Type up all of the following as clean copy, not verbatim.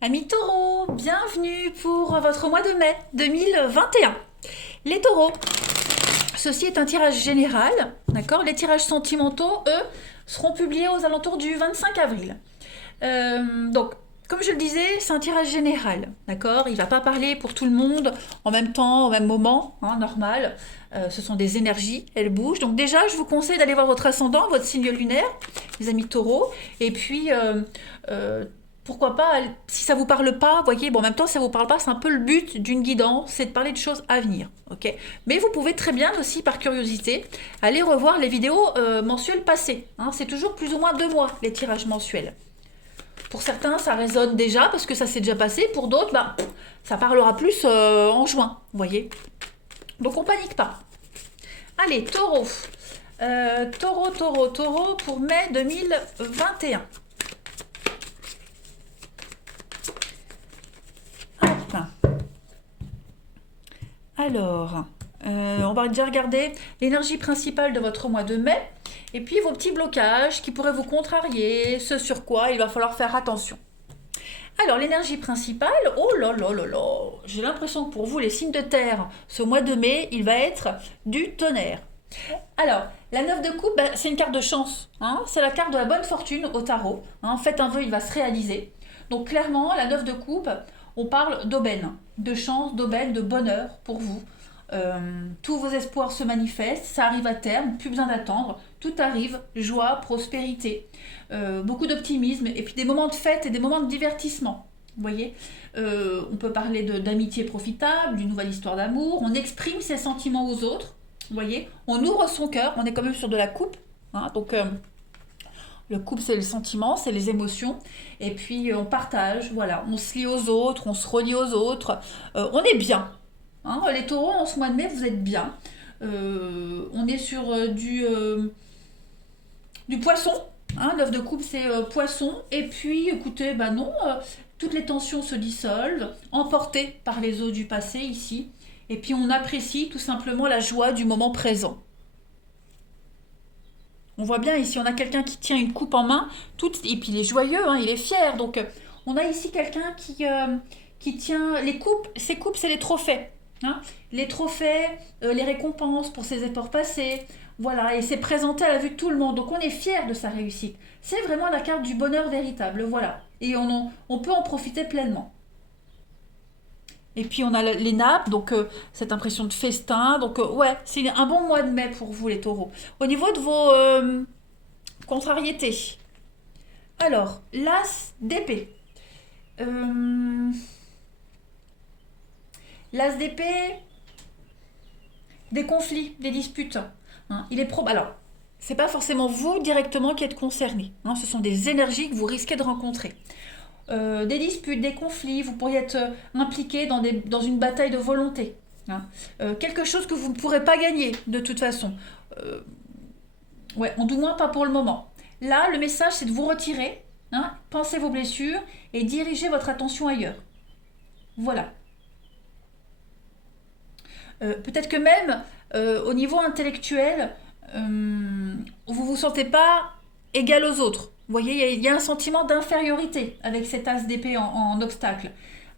Amis taureaux, bienvenue pour votre mois de mai 2021. Les taureaux, ceci est un tirage général, d'accord? Les tirages sentimentaux, eux, seront publiés aux alentours du 25 avril. Donc, comme je le disais, c'est un tirage général, d'accord? Il ne va pas parler pour tout le monde en même temps, au même moment, hein, normal. Ce sont des énergies, elles bougent. Donc déjà, je vous conseille d'aller voir votre ascendant, votre signe lunaire, les amis taureaux. Et puis, pourquoi pas, si ça vous parle pas, voyez, bon, en même temps, si ça vous parle pas, c'est un peu le but d'une guidance, c'est de parler de choses à venir, ok? Mais vous pouvez très bien aussi, par curiosité, aller revoir les vidéos mensuelles passées, hein. C'est toujours plus ou moins 2 mois, les tirages mensuels. Pour certains, ça résonne déjà parce que ça s'est déjà passé. Pour d'autres, bah, ça parlera plus en juin, vous voyez. Donc on panique pas. Allez, taureau. Taureau pour mai 2021. Hop. Alors, on va déjà regarder l'énergie principale de votre mois de mai. Et puis vos petits blocages qui pourraient vous contrarier, ce sur quoi il va falloir faire attention. Alors, l'énergie principale, oh là là là là, j'ai l'impression que pour vous, les signes de terre, ce mois de mai, il va être du tonnerre. Alors, la 9 de coupe, ben, c'est une carte de chance, hein. C'est la carte de la bonne fortune au tarot, hein. Faites un vœu, il va se réaliser. Donc, clairement, la 9 de coupe, on parle d'aubaine, de chance, d'aubaine, de bonheur pour vous. Tous vos espoirs se manifestent, ça arrive à terme, plus besoin d'attendre, tout arrive, joie, prospérité, beaucoup d'optimisme et puis des moments de fête et des moments de divertissement. Vous voyez, on peut parler d'amitié profitable, d'une nouvelle histoire d'amour, on exprime ses sentiments aux autres, vous voyez, on ouvre son cœur, on est quand même sur de la coupe, hein, donc le couple, c'est le sentiment, c'est les émotions. Et puis, on partage, voilà. On se lie aux autres, on se relie aux autres. On est bien. Hein, les taureaux, en ce mois de mai, vous êtes bien. On est sur du poisson. Hein, l'œuf de coupe, c'est poisson. Et puis, écoutez, bah non, toutes les tensions se dissolvent, emportées par les eaux du passé ici. Et puis, on apprécie tout simplement la joie du moment présent. On voit bien ici, on a quelqu'un qui tient une coupe en main, et puis il est joyeux, hein, il est fier. Donc, on a ici quelqu'un qui tient les coupes. Ces coupes, c'est les trophées, hein. Les trophées, les récompenses pour ses efforts passés. Voilà, et c'est présenté à la vue de tout le monde. Donc, on est fier de sa réussite. C'est vraiment la carte du bonheur véritable, voilà. Et on peut en profiter pleinement. Et puis on a les nappes, donc cette impression de festin. Donc ouais, c'est un bon mois de mai pour vous les taureaux. Au niveau de vos contrariétés. Alors, l'as d'épée. Euh, L'as d'épée, des conflits, des disputes, hein. Il est probable. Alors, c'est pas forcément vous directement qui êtes concerné, hein. Ce sont des énergies que vous risquez de rencontrer. Des disputes, des conflits, vous pourriez être impliqué dans une bataille de volonté, hein. Quelque chose que vous ne pourrez pas gagner de toute façon. Euh, ouais, en tout moins pas pour le moment. Là, le message, c'est de vous retirer, hein, pensez vos blessures et dirigez votre attention ailleurs. Voilà. Peut-être que même au niveau intellectuel, vous vous sentez pas égal aux autres. Vous voyez, il y a un sentiment d'infériorité avec cet as d'épée en obstacle.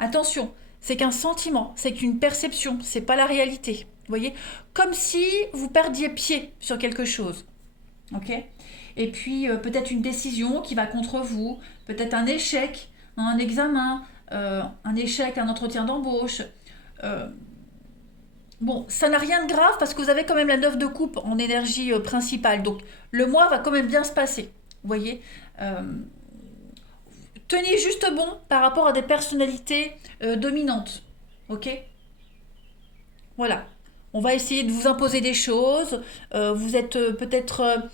Attention, c'est qu'un sentiment, c'est qu'une perception, c'est pas la réalité. Vous voyez, comme si vous perdiez pied sur quelque chose. Ok. Et puis peut-être une décision qui va contre vous, peut-être un échec, un examen, un échec, un entretien d'embauche. Euh, Bon, ça n'a rien de grave parce que vous avez quand même la 9 de coupe en énergie principale. Donc le mois va quand même bien se passer. Vous voyez. Euh, Tenez juste bon par rapport à des personnalités dominantes. Ok. Voilà. On va essayer de vous imposer des choses. Vous êtes peut-être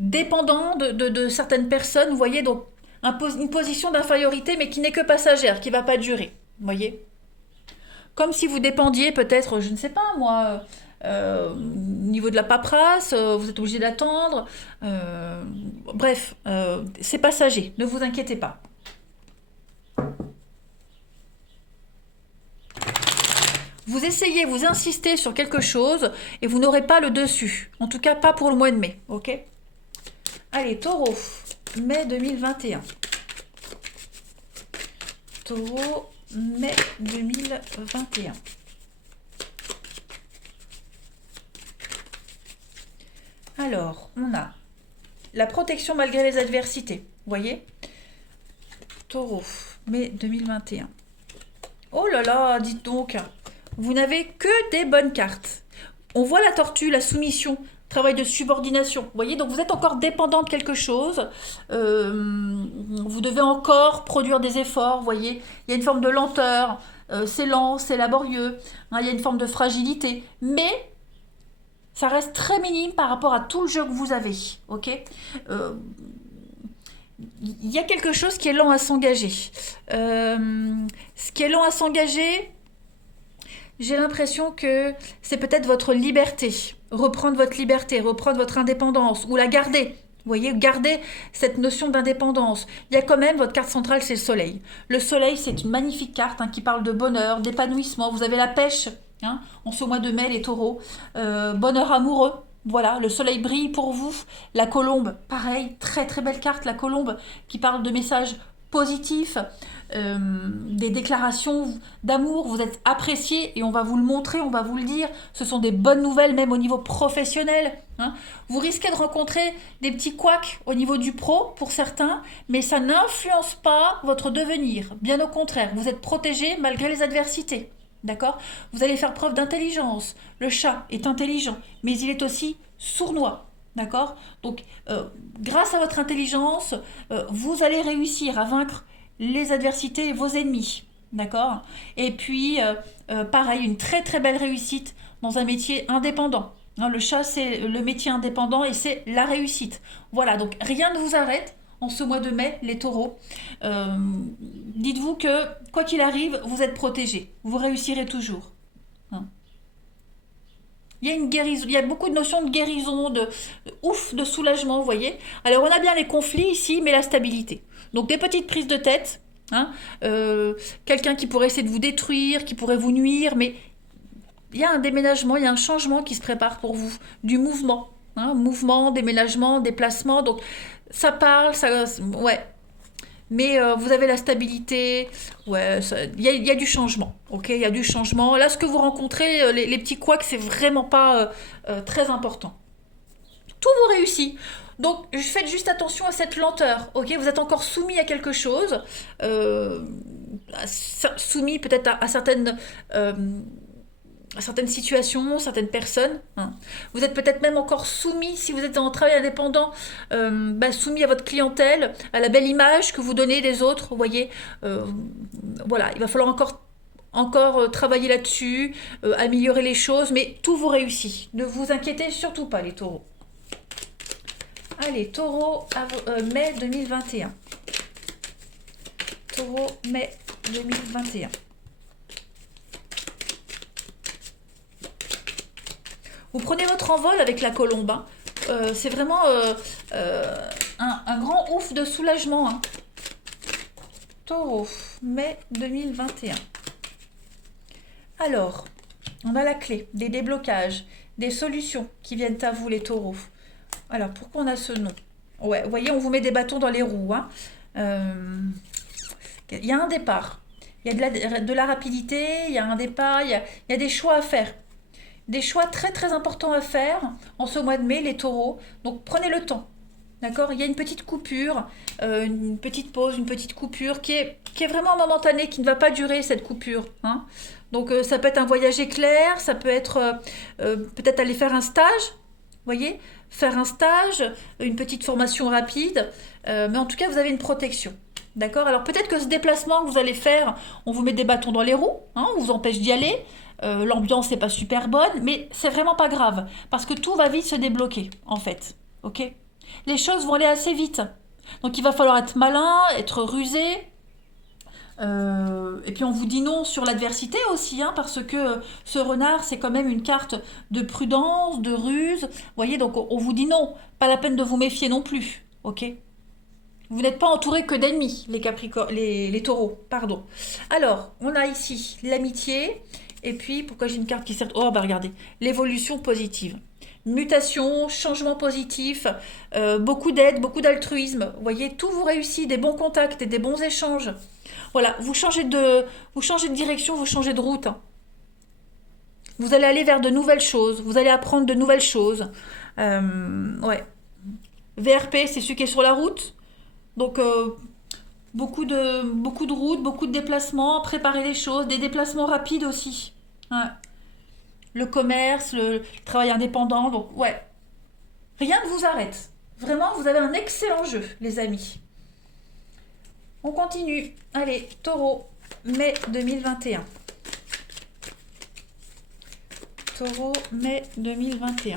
dépendant de certaines personnes. Vous voyez, donc une position d'infériorité, mais qui n'est que passagère, qui ne va pas durer. Vous voyez. Comme si vous dépendiez peut-être, je ne sais pas moi, au niveau de la paperasse, vous êtes obligé d'attendre. Bref, c'est passager, ne vous inquiétez pas. Vous essayez, vous insistez sur quelque chose et vous n'aurez pas le dessus. En tout cas, pas pour le mois de mai, ok? Allez, taureau, mai 2021. Taureau, mai 2021. Alors, on a la protection malgré les adversités. Vous voyez? Taureau, mai 2021. Oh là là, dites donc, vous n'avez que des bonnes cartes. On voit la tortue, la soumission, travail de subordination. Vous voyez, donc vous êtes encore dépendant de quelque chose. Vous devez encore produire des efforts. Vous voyez, il y a une forme de lenteur. C'est lent, c'est laborieux. Hein, il y a une forme de fragilité. Mais ça reste très minime par rapport à tout le jeu que vous avez. Ok, il y a quelque chose qui est lent à s'engager. Ce qui est lent à s'engager, j'ai l'impression que c'est peut-être votre liberté. Reprendre votre liberté, reprendre votre indépendance, ou la garder. Vous voyez, garder cette notion d'indépendance. Il y a quand même, votre carte centrale, c'est le soleil. Le soleil, c'est une magnifique carte qui parle de bonheur, d'épanouissement. Vous avez la pêche, en ce mois de mai, les taureaux. Bonheur amoureux. Voilà, le soleil brille pour vous. La colombe, pareil, très très belle carte, la colombe, qui parle de messages positifs, des déclarations d'amour. Vous êtes apprécié et on va vous le montrer, on va vous le dire. Ce sont des bonnes nouvelles, même au niveau professionnel. Vous risquez de rencontrer des petits couacs au niveau du pro pour certains, mais ça n'influence pas votre devenir. Bien au contraire, vous êtes protégé malgré les adversités. D'accord? Vous allez faire preuve d'intelligence. Le chat est intelligent, mais il est aussi sournois. D'accord? Donc, grâce à votre intelligence, vous allez réussir à vaincre les adversités et vos ennemis. D'accord? Et puis, pareil, une très très belle réussite dans un métier indépendant. Le chat, c'est le métier indépendant et c'est la réussite. Voilà, donc rien ne vous arrête en ce mois de mai, les taureaux. Dites-vous que, quoi qu'il arrive, vous êtes protégés. Vous réussirez toujours. Il y a une guérison, il y a beaucoup de notions de guérison, de soulagement, vous voyez. Alors, on a bien les conflits ici, mais la stabilité. Donc, des petites prises de tête. Quelqu'un qui pourrait essayer de vous détruire, qui pourrait vous nuire, mais il y a un déménagement, il y a un changement qui se prépare pour vous. Du mouvement. Mouvement, déménagement, déplacement. Donc, ça parle, ouais. Mais vous avez la stabilité, ouais, il y a du changement, ok? Il y a du changement. Là, ce que vous rencontrez, les petits couacs, c'est vraiment pas très important. Tout vous réussit. Donc, faites juste attention à cette lenteur, ok? Vous êtes encore soumis à quelque chose, soumis peut-être à certaines situations, certaines personnes. Vous êtes peut-être même encore soumis, si vous êtes en travail indépendant, soumis à votre clientèle, à la belle image que vous donnez des autres, vous voyez. Voilà, il va falloir encore travailler là-dessus, améliorer les choses, mais tout vous réussit. Ne vous inquiétez surtout pas, les taureaux. Allez, taureau, mai 2021. Taureau, mai 2021. Vous prenez votre envol avec la colombe. C'est vraiment un grand ouf de soulagement. Taureau, mai 2021. Alors, on a la clé, des déblocages, des solutions qui viennent à vous, les taureaux. Alors, pourquoi on a ce nom? Ouais, vous voyez, on vous met des bâtons dans les roues. Il y a un départ. Il y a de la rapidité, il y a un départ, il y a des choix à faire. Des choix très très importants à faire en ce mois de mai, les taureaux. Donc prenez le temps. D'accord? Il y a une petite coupure, une petite pause, une petite coupure qui est vraiment momentanée, qui ne va pas durer cette coupure. Donc ça peut être un voyage éclair, ça peut être peut-être aller faire un stage. Vous voyez? Faire un stage, une petite formation rapide. Mais en tout cas, vous avez une protection. D'accord? Alors peut-être que ce déplacement que vous allez faire, on vous met des bâtons dans les roues, on vous empêche d'y aller. L'ambiance n'est pas super bonne, mais c'est vraiment pas grave, parce que tout va vite se débloquer, en fait. Ok? Les choses vont aller assez vite. Donc il va falloir être malin, être rusé. Et puis on vous dit non sur l'adversité aussi, parce que ce renard, c'est quand même une carte de prudence, de ruse. Vous voyez, donc on vous dit non. Pas la peine de vous méfier non plus. Ok? Vous n'êtes pas entouré que d'ennemis, les taureaux. Pardon. Alors, on a ici l'amitié. Et puis, pourquoi j'ai une carte qui sert... Oh, regardez. L'évolution positive. Mutation, changement positif, beaucoup d'aide, beaucoup d'altruisme. Vous voyez, tout vous réussit, des bons contacts et des bons échanges. Voilà, vous changez de direction, vous changez de route, hein. Vous allez aller vers de nouvelles choses, vous allez apprendre de nouvelles choses. Ouais. VRP, c'est celui qui est sur la route. Donc, beaucoup de routes, beaucoup de déplacements, préparer les choses, des déplacements rapides aussi. Ouais. Le commerce, le travail indépendant. Donc, ouais. Rien ne vous arrête. Vraiment, vous avez un excellent jeu, les amis. On continue. Allez, Taureau, mai 2021. Taureau, mai 2021.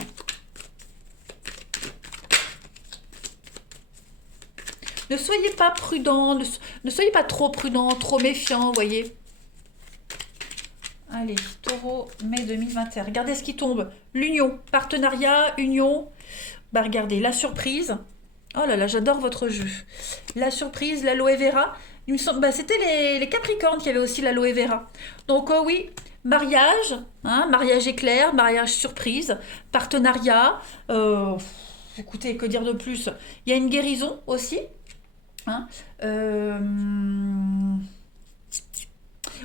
Ne soyez pas prudent, ne soyez pas trop prudent, trop méfiant, vous voyez. Allez, Taureau, mai 2021. Regardez ce qui tombe. L'union, partenariat, union. Bah regardez, la surprise. Oh là là, j'adore votre jeu. La surprise, l'aloe vera. Bah, c'était les Capricornes qui avaient aussi l'aloe vera. Donc oui, mariage, hein, mariage éclair, mariage surprise, partenariat. Écoutez, que dire de plus? Il y a une guérison aussi. Hein.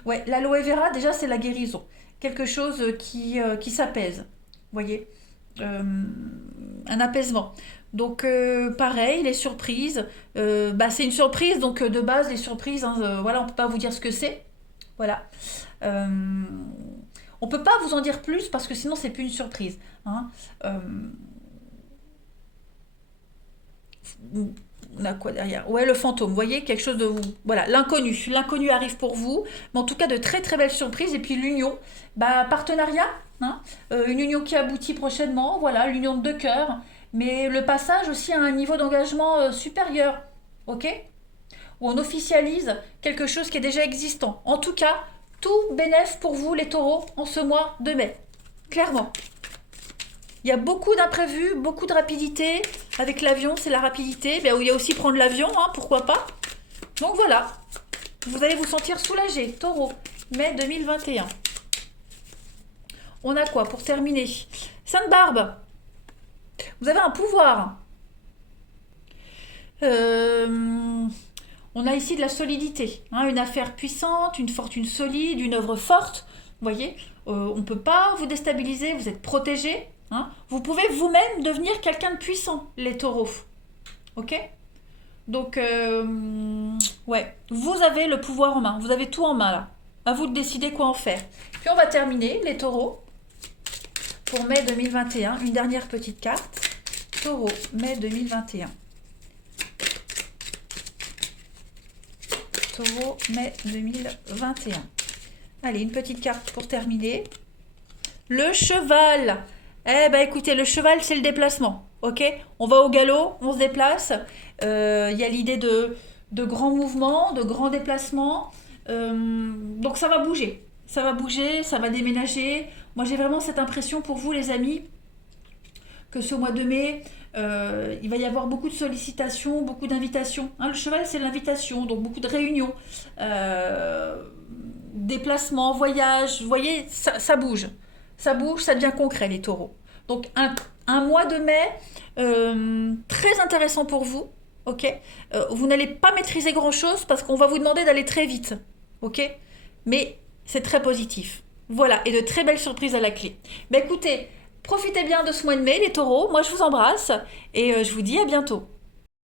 Ouais, l'aloe vera, déjà, c'est la guérison. Quelque chose qui s'apaise. Vous voyez. Un apaisement. Donc, pareil, les surprises. Bah, c'est une surprise, donc de base, les surprises, hein, voilà, on ne peut pas vous dire ce que c'est. Voilà. On ne peut pas vous en dire plus parce que sinon, c'est plus une surprise. Hein. On a quoi derrière? Ouais, le fantôme, vous voyez, quelque chose de vous. Voilà, l'inconnu. L'inconnu arrive pour vous, mais en tout cas, de très très belles surprises. Et puis l'union, bah, partenariat, hein, une union qui aboutit prochainement, voilà, l'union de deux cœurs, mais le passage aussi à un niveau d'engagement supérieur, ok? Où on officialise quelque chose qui est déjà existant. En tout cas, tout bénéf pour vous, les taureaux, en ce mois de mai. Clairement. Il y a beaucoup d'imprévus, beaucoup de rapidité. Avec l'avion, c'est la rapidité. Ben, il y a aussi prendre l'avion, hein, pourquoi pas. Donc voilà, vous allez vous sentir soulagé, Taureau, mai 2021. On a quoi pour terminer? Sainte-Barbe, vous avez un pouvoir. On a ici de la solidité, hein, une affaire puissante, une fortune solide, une œuvre forte. Vous voyez, on ne peut pas vous déstabiliser, vous êtes protégé. Hein. Vous pouvez vous-même devenir quelqu'un de puissant, les taureaux. Ok? Donc, ouais, vous avez le pouvoir en main. Vous avez tout en main, là. À vous de décider quoi en faire. Puis on va terminer, les taureaux, pour mai 2021. Une dernière petite carte. Taureau, mai 2021. Taureau, mai 2021. Allez, une petite carte pour terminer. Le cheval. Eh ben écoutez, le cheval, c'est le déplacement. Ok? On va au galop, on se déplace. Il y a l'idée de grands mouvements, de grands déplacements. Donc ça va bouger. Ça va bouger, ça va déménager. Moi, j'ai vraiment cette impression pour vous, les amis, que ce mois de mai, il va y avoir beaucoup de sollicitations, beaucoup d'invitations. Hein, le cheval, c'est l'invitation, donc beaucoup de réunions, déplacements, voyages. Vous voyez, ça bouge. Ça bouge, ça devient concret, les taureaux. Donc, un mois de mai très intéressant pour vous. Ok, vous n'allez pas maîtriser grand-chose parce qu'on va vous demander d'aller très vite. Ok, mais c'est très positif. Voilà, et de très belles surprises à la clé. Ben écoutez, profitez bien de ce mois de mai, les taureaux. Moi, je vous embrasse et je vous dis à bientôt.